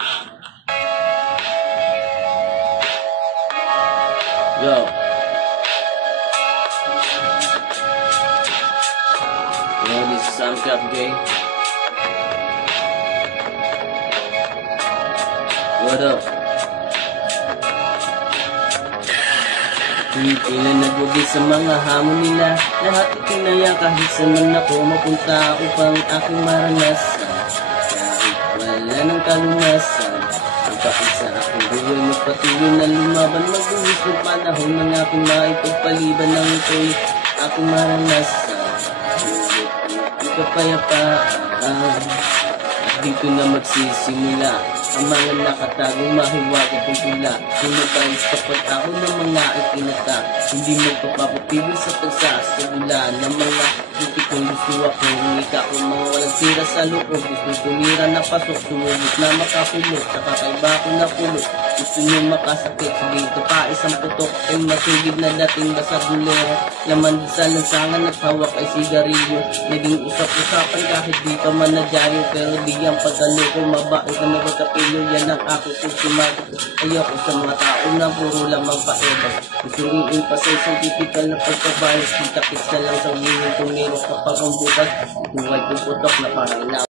Yo. Yo, this is Sam Cap J. What up? Hindi na nagwagi sa mga hamon nila. Lahat itinaya kahit saan man ako mapunta upang aking maranasan. Kahit wala ng kalunasan, ang kapit sa aking buhay magpatuloy na lumaban. Mag-uwis ng panahon ng aking maipagpaliban ng ito'y aking maranasan. Ngunit kapayapaan at dito na magsisimula ang mga nakatagong mahiwaga kong tula. Sumabay sapat ako ng mga ikinata, hindi magpapapatibig sa pagsasagula ng mga hindi kong gusto akong ika kung mga walang sira sa loob. Gusto tumira na pasok, sumubot na makapulot, sa kakaiba ko na pulot. Gusto nyo makasakit, sige ito pa isang putok ay masugid na dating basagulero. Laman sa lansangan at hawak ay sigarilyo. Naging usap-usapan kahit di pa man nadyaryo, pero di ang pagkaloko mabait na magkapilyo. Yan ang aking susimado. Ayoko sa mga tao na puro lamang paebas. Gusto rin impasay sa typical na pagkabayos. Kita-kits na lang sa winning kung meron ka pang bukas. Buhay kong putok na parang ina